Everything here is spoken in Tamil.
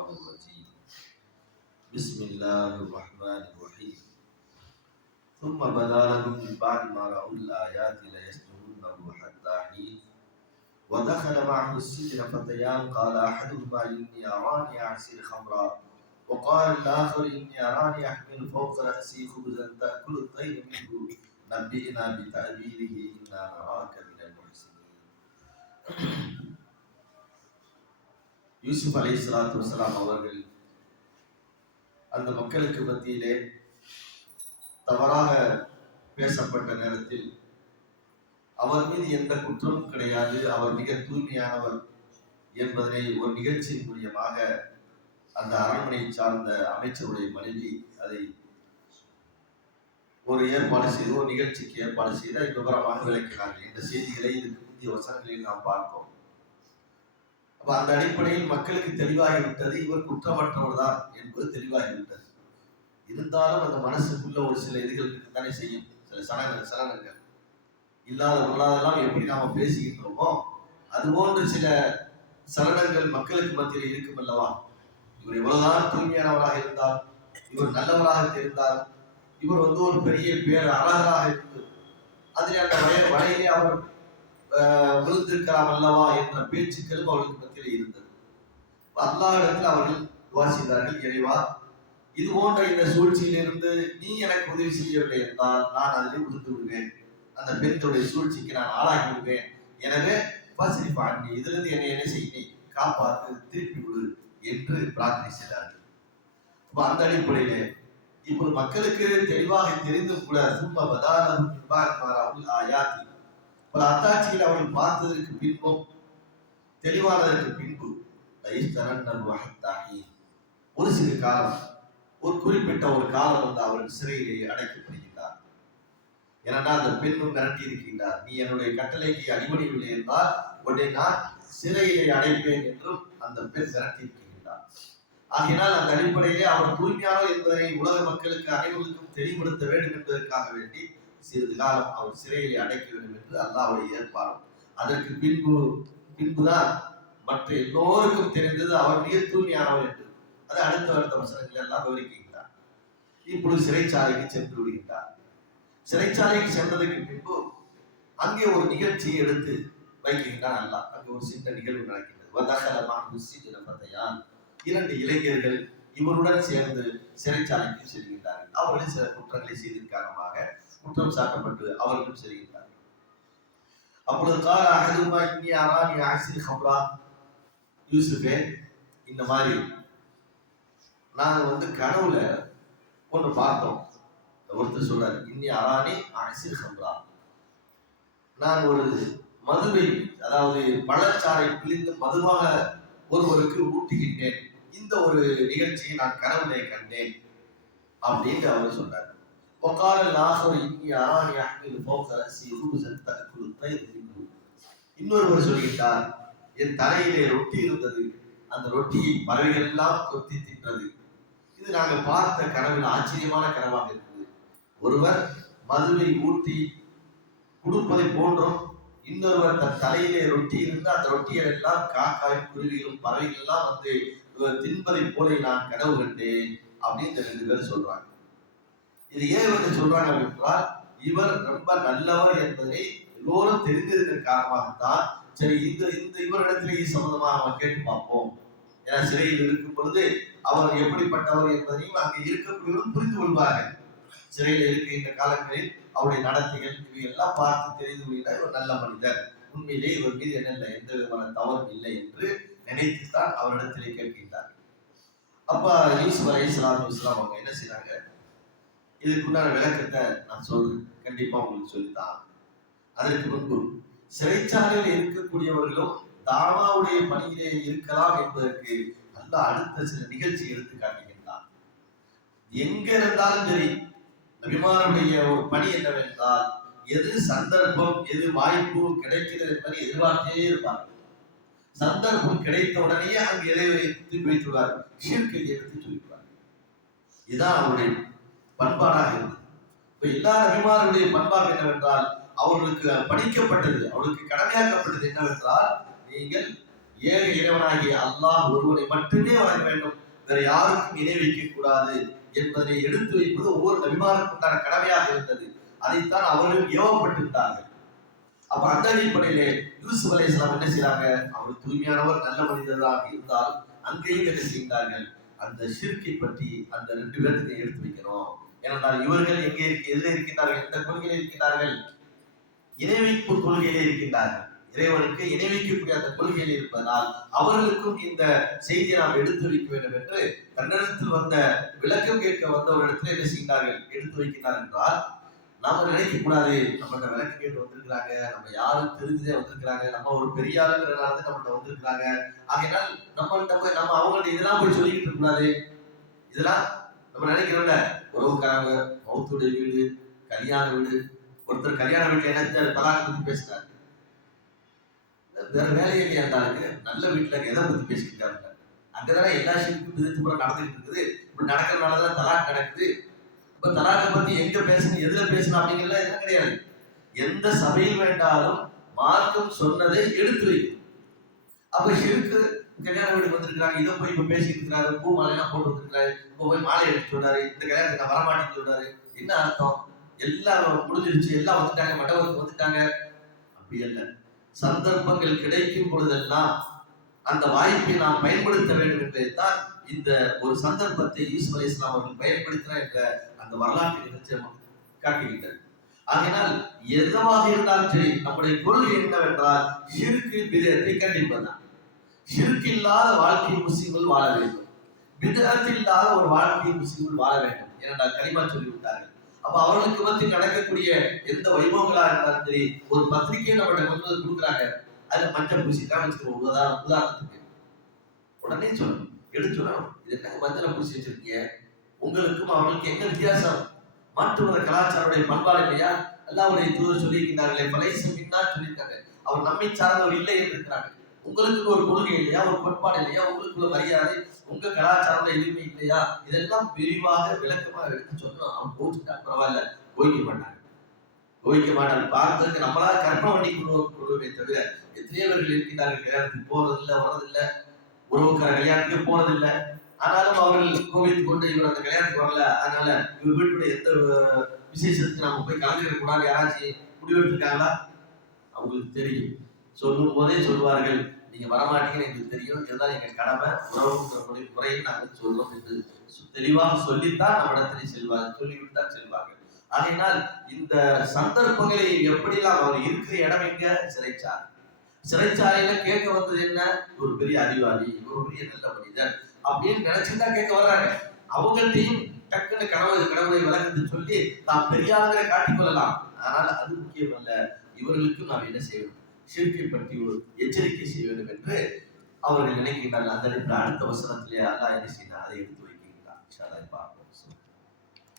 الشيطان الرجيم بسم الله الرحمن الرحيم. ثم بدا لهم من بعد ما رأوا الآيات ليسجننه حتى حين. ودخل معه السجن فتيان قال أحدهما إني أراني أعصر خمرا. وقال الآخر إني أراني أحمل فوق رأسي خبزا تأكل الطير منه. نبئنا بتأويله إنا نراك من المحسنين. யூசுப் அலி சலாத்து வலாம் அவர்கள் அந்த மக்களுக்கு மத்தியிலே தவறாக பேசப்பட்ட நேரத்தில் அவர் மீது எந்த குற்றமும் கிடையாது அவர் மிக தூய்மையானவர் என்பதனை ஒரு நிகழ்ச்சியின் மூலியமாக அந்த அரண்மனையை சார்ந்த அமைச்சருடைய மனைவி அதை ஒரு ஏற்பாடு செய்து ஒரு நிகழ்ச்சிக்கு ஏற்பாடு செய்து விவரமாக விளக்கினார்கள். இந்த செய்திகளை இதுக்கு முந்தைய வசனங்களில் நாம் பார்த்தோம். அப்ப அந்த அடிப்படையில் மக்களுக்கு தெளிவாகிவிட்டது இவர் குற்றமற்றவர் தான் என்பது தெளிவாகிவிட்டது. இருந்தாலும் அந்த மனசுக்குள்ள ஒரு சில இதுகள் தானே செய்யும். சில சடங்கு சலனங்கள் இல்லாத பொருளாதெல்லாம் எப்படி நாம பேசுகின்றோமோ அது போன்று சில சலனங்கள் மக்களுக்கு மத்தியில் இருக்கும் அல்லவா? இவர் எவ்வளவுதான் தூய்மையானவராக இருந்தால் இவர் நல்லவராக தெரிந்தார் இவர் வந்து ஒரு பெரிய பேர் அழகராக இருந்து அதில் அந்த வய வலையிலே அவர் விழுந்திருக்கலாம் அல்லவா என்ற பேச்சுக்களும் அவர்களுக்கு மத்தியில் இருந்தது. அல்லாஹ் இடத்தில் அவர்கள் துவா இறைவா இது போன்ற இந்த சூழ்ச்சியிலிருந்து நீ எனக்கு உதவி செய்யவில்லை என்றால் நான் அதில் விழுந்து விடுவேன். அந்த பெண்களுடைய சூழ்ச்சிக்கு நான் ஆளாகி விடுவேன். எனவே பசிரி பாண்டி இதிலிருந்து என்னை என்ன செய்ய காப்பாற்று திருப்பி விடு என்று பிரார்த்தனை செய்தார்கள். அப்ப அந்த அடிப்படையிலே இப்போது மக்களுக்கு தெளிவாக தெரிந்தும் கூட சும்மா பதானம் மாறாமல் ஆயாத்தி பல அத்தாட்சியில் அவன் பார்த்ததற்கு பின்பும் தெளிவானதற்கு பின்பு லைஸ்தரன் ஒரு சிறு காலம் ஒரு குறிப்பிட்ட ஒரு காலம் வந்து அவள் சிறையிலே அடைக்கப்படுகின்றார் ஏனென்றால் அந்த பெண்ணும் மிரட்டி இருக்கின்றார் நீ என்னுடைய கட்டளைக்கு அடிபணியவில்லை என்றால் உடனே நான் சிறையிலே அடைப்பேன் என்றும் அந்த பெண் மிரட்டி இருக்கின்றார் ஆகையினால் அந்த அடிப்படையிலே அவர் தூய்மையானோ என்பதை உலக மக்களுக்கு அனைவருக்கும் தெளிவுபடுத்த வேண்டும் என்பதற்காக வேண்டி சிறிது காலம் அவர் சிறையிலே அடைக்க வேண்டும் என்று அல்லாவுடைய ஏற்பாடும் அதற்கு பின்பு பின்புதான் மற்ற எல்லோருக்கும் தெரிந்தது அவர் மிக தூய்மையானவர் என்று. அதை அடுத்த அடுத்த வசனங்கள் எல்லாம் விவரிக்கின்றார் இப்பொழுது சிறைச்சாலைக்கு சென்று விடுகின்றார். சிறைச்சாலைக்கு சென்றதற்கு பின்பு அங்கே ஒரு நிகழ்ச்சியை எடுத்து வைக்கின்றான் அல்லாஹ். அங்கே ஒரு சின்ன நிகழ்வு நடக்கின்றது. வதகலமாக இரண்டு இளைஞர்கள் இவருடன் சேர்ந்து சிறைச்சாலைக்கு செல்கின்றார்கள். அவர்கள் சில குற்றங்களை செய்ததன் காரணமாக குற்றம் சாட்டப்பட்டு அவர்களும் செல்கின்றார்கள். அப்பொழுது கால அகதுமா இங்கே அராணி ஆசிர் ஹம்ரா யூசுஃபே இந்த மாதிரி நாங்க வந்து கனவுல ஒன்று பார்த்தோம். ஒருத்தர் சொல்றாரு இன்னி அராணி ஆசிர் ஹம்ரா நான் ஒரு மதுவை அதாவது பழச்சாறை பிழிந்து மதுவாக ஒருவருக்கு ஊட்டுகின்றேன். இந்த ஒரு நிகழ்ச்சியை நான் கனவுல கண்டேன் அப்படின்ட்டு அவர் சொன்னார் وقال الآخر إني أراني أحمل فوق رأسي خبزا تأكل الطير منه இன்னொருவர் சொல்கின்றார் என் தலையிலே ரொட்டி இருந்தது அந்த ரொட்டியை பறவைகள் எல்லாம் கொத்தி தின்றது இது நாங்கள் பார்த்த கனவில் ஆச்சரியமான கனவாக இருக்குது ஒருவர் மதுவை ஊட்டி கொடுப்பதை போன்றும் இன்னொருவர் தன் தலையிலே ரொட்டி இருந்து அந்த ரொட்டிகள் எல்லாம் காக்காய் குருவிகளும் பறவைகள் எல்லாம் வந்து இவர் தின்பதை போல நான் கனவு கண்டேன் அப்படின்னு இந்த ரெண்டு பேர் சொல்றாங்க இது ஏன் வந்து சொல்றாங்க என்றால் இவர் ரொம்ப நல்லவர் என்பதை எல்லோரும் தெரிந்ததன் காரணமாகத்தான் சரி இந்த இந்த இவரிடத்திலே சம்பந்தமாக நம்ம கேட்டு பார்ப்போம். ஏன்னா சிறையில் இருக்கும் பொழுது அவர் எப்படிப்பட்டவர் என்பதையும் அங்கே இருக்கக்கூடியவரும் புரிந்து கொள்வார்கள். சிறையில் இருக்கின்ற காலங்களில் அவருடைய நடத்தைகள் இவை எல்லாம் பார்த்து தெரிந்து கொள்கிறார். இவர் நல்ல மனிதர். உண்மையிலே இவர் மீது என்ன எந்த விதமான தவறும் இல்லை என்று நினைத்துத்தான் அவரிடத்திலே கேட்கின்றார். அப்ப யூசுப் அலை இஸ்லாம் இஸ்லாம் அவங்க என்ன செய்றாங்க இதுக்குண்டான விளக்கத்தை நான் சொல்றேன். கண்டிப்பா உங்களுக்கு சொல்லித்தான் அதற்கு முன்பு சிறைச்சாலையில் இருக்கக்கூடியவர்களும் தாமாவுடைய பணியிலே இருக்கலாம் என்பதற்கு நல்ல அடுத்த சில நிகழ்ச்சி எடுத்து காட்டுகின்றார் எங்க இருந்தாலும் சரி நபிமாருடைய ஒரு பணி என்னவென்றால் எது சந்தர்ப்பம் எது வாய்ப்பு கிடைக்கிறது என்பதை எதிர்பார்த்தே இருப்பார் சந்தர்ப்பம் கிடைத்த உடனே அங்கு எதை திருப்பி வைத்துள்ளார் இயற்கை எடுத்து சொல்லிவிடுவார் இதான் அவருடைய பண்பாடாக இருந்தது. இப்ப எல்லா நபிமார்களுடைய பண்பாடு என்னவென்றால் அவர்களுக்கு படிக்கப்பட்டது அவர்களுக்கு கடமையாக்கப்பட்டது என்னவென்றால் நீங்கள் ஏக இறைவனாகிய அல்லாஹ் ஒருவனை மட்டுமே வழங்க வேண்டும். வேற யாருக்கும் இணை வைக்க கூடாது என்பதை எடுத்து வைப்பது ஒவ்வொரு நபிமாருக்கும் கடமையாக இருந்தது. அதைத்தான் அவர்கள் ஏவப்பட்டிருந்தார்கள் அப்ப அந்த அடிப்படையிலே யூசுப் அலைஹிஸ்ஸலாம் என்ன செய்யறாங்க அவர் தூய்மையானவர் நல்ல மனிதராக இருந்தால் அங்கேயும் என்ன செய்தார்கள்? அந்த ஷிர்கை பற்றி அந்த ரெண்டு பேர்த்தையும் எடுத்து வைக்கணும். ஏனென்றால் இவர்கள் எங்கே இருக்க எதில் இருக்கின்றார்கள் எந்த கொள்கையில் இருக்கின்றார்கள்? இணைவைப்பு கொள்கையிலே இருக்கின்றார்கள். இறைவனுக்கு இணை வைக்கக்கூடிய அந்த கொள்கையில் இருப்பதால் அவர்களுக்கும் இந்த செய்தியை நாம் எடுத்து வைக்க வேண்டும் என்று தன்னிடத்தில் வந்த விளக்கம் கேட்க வந்தவரிடத்தில் என்ன செய்கிறார்கள் எடுத்து வைக்கிறார் என்றால் நாம நினைக்க கூடாது நம்மகிட்ட விளக்கம் கேட்டு வந்திருக்கிறாங்க. நம்ம யாரும் தெரிஞ்சதே வந்திருக்கிறாங்க. நம்ம ஒரு பெரிய ஆளுங்கிறனால தான் நம்மகிட்ட வந்திருக்கிறாங்க. ஆகையினால் நம்மகிட்ட போய் நம்ம அவங்கள்ட்ட இதெல்லாம் போய் சொல்லிக்கிட்டு இருக்க கூடாது இதெல்லாம் நம்ம நினைக்கிறோம்ல. உறவுக்காரங்க மௌத்துடைய வீடு கல்யாண வீடு. ஒருத்தர் கல்யாண வீட்டுல என்ன தலாக்கு பத்தி பேசினார் வேற வேலையே இல்லையா இருந்தாலுக்கு நல்ல வீட்டுல எதை பத்தி பேசிட்டு இருக்காங்க அங்கதானே எல்லா ஷிருக்கும் விதத்து கூட நடந்துட்டு இருக்குது. இப்படி நடக்கிறதுனாலதான் தலாக் நடக்குது. இப்ப தலாக்கை பத்தி எங்க பேசணும்? எதுல பேசணும் அப்படிங்கிறதுல எதுவும் கிடையாது. எந்த சபையில் வேண்டாலும் மார்க்கம் சொன்னதை எடுத்து வைக்கும். அப்ப இருக்கு கல்யாண வீடு வந்திருக்காங்க இதை போய் இப்ப பேசிட்டு இருக்காரு பூ மாலையெல்லாம் போட்டு வந்திருக்காரு இப்ப போய் மாலை எடுத்து சொல்றாரு இந்த கல்யாணத்துக்கு நான் வரமாட்டேன்னு சொல்றாரு. என்ன அர்த்தம்? எல்லாம் முடிஞ்சிருச்சு எல்லாம் வந்துட்டாங்க மண்டபத்துக்கு வந்துட்டாங்க அப்படி அல்ல சந்தர்ப்பங்கள் கிடைக்கும் பொழுதெல்லாம் அந்த வாய்ப்பை நாம் பயன்படுத்த வேண்டும் என்பதைத்தான் இந்த ஒரு சந்தர்ப்பத்தை யூசுப் அலி இஸ்லாம் அவர்கள் பயன்படுத்தினார் என்ற அந்த வரலாற்று நிகழ்ச்சி நமக்கு காட்டுகின்றது ஆகையினால் எதுவாக இருந்தாலும் சரி நம்முடைய கொள்கை என்னவென்றால் சிறுக்கு விதத்தை கண்டிப்பதுதான். இருக்கில்லாத இல்லாத வாழ்க்கை முஸ்லிம்கள் வாழ வேண்டும். விதத்தில்லாத ஒரு வாழ்க்கை முஸ்லிம்கள் வாழ வேண்டும் ஏன்னா கனிமா சொல்லிவிட்டார்கள். அப்ப அவர்களுக்கு பத்தி நடக்கக்கூடிய எந்த வைபவங்களா இருந்தாலும் சரி ஒரு பத்திரிகையை நம்மகிட்ட கொண்டு வந்து கொடுக்குறாங்க. அது மஞ்சள் பூசி காமிச்சிருவோம். உதாரணம் உதாரணத்துக்கு. உடனே சொல்லணும். எடுத்து சொல்லணும். இது என்ன மஞ்சளை பூசி வச்சிருக்கீங்க? உங்களுக்கும் அவர்களுக்கு எங்க வித்தியாசம்? மாற்றுவத மத பண்பாடு இல்லையா? அல்லாவுடைய தூதர் சொல்லியிருக்கிறார்களே பலைசம் பின்னா சொல்லியிருக்காங்க. அவர் நம்மை சார்ந்தவர் இல்லை என்று இருக்கிறாங்க உங்களுக்கு ஒரு கொள்கை இல்லையா? ஒரு கோட்பாடு இல்லையா? உங்களுக்குள்ள மரியாதை உங்க கலாச்சாரம் எதுவுமே இல்லையா? இதெல்லாம் விரிவாக விளக்கமா எடுத்து சொன்னோம் அவன் கோச்சுட்டா பரவாயில்ல. கோய்க்க மாட்டாங்க. கோய்க்க மாட்டாங்க. பார்க்கறதுக்கு நம்மளா கற்பனை பண்ணி கொண்டு கொள்வதை தவிர எத்தனையவர்கள் இருக்கிறார்கள் கல்யாணத்துக்கு போறதில்லை வர்றதில்லை. உறவுக்கார கல்யாணத்துக்கு போறதில்லை. ஆனாலும் அவர்கள் கோவிலுக்கு கொண்டு இவர் அந்த கல்யாணத்துக்கு வரல. அதனால இவர் வீட்டுடைய எந்த விசேஷத்துக்கு நம்ம போய் கலந்துக்க கூடாது யாராச்சும் முடிவெடுத்திருக்காங்களா? அவங்களுக்கு தெரியும். சொல்லும் போதே சொல்வார்கள் நீங்க வரமாட்டீங்கன்னு எங்களுக்கு தெரியும். இதுதான் எங்க கடமை உறவுங்கிற முறையில் நாங்கள் சொல்றோம் என்று தெளிவாக சொல்லித்தான் நம்மிடத்தில் செல்வார்கள் சொல்லிவிட்டுதான் செல்வார்கள். ஆகையினால் இந்த சந்தர்ப்பங்களை எப்படிலாம் அவர் இருக்கிற இடம் எங்க? சிறைச்சாலை. சிறைச்சாலையில கேட்க வந்தது என்ன? ஒரு பெரிய அறிவாளி ஒரு பெரிய நல்ல மனிதர் அப்படின்னு நினைச்சுதான் கேட்க வர்றாங்க. அவங்கள்ட்டையும் டக்குன்னு கனவு கடவுளை விளக்கத்தை சொல்லி தாம் காட்டிக் காட்டிக்கொள்ளலாம் ஆனால் அது முக்கியம் அல்ல இவர்களுக்கும் நாம் என்ன செய்யணும் சிறுக்கை பற்றி ஒரு எச்சரிக்கை செய்ய வேண்டும் என்று அவர்கள் நினைக்கின்றார்கள். அந்த அடுத்த வசனத்திலே அல்லாஹ் என்ன செய்தார்? அதை எடுத்து வைக்கின்றார்.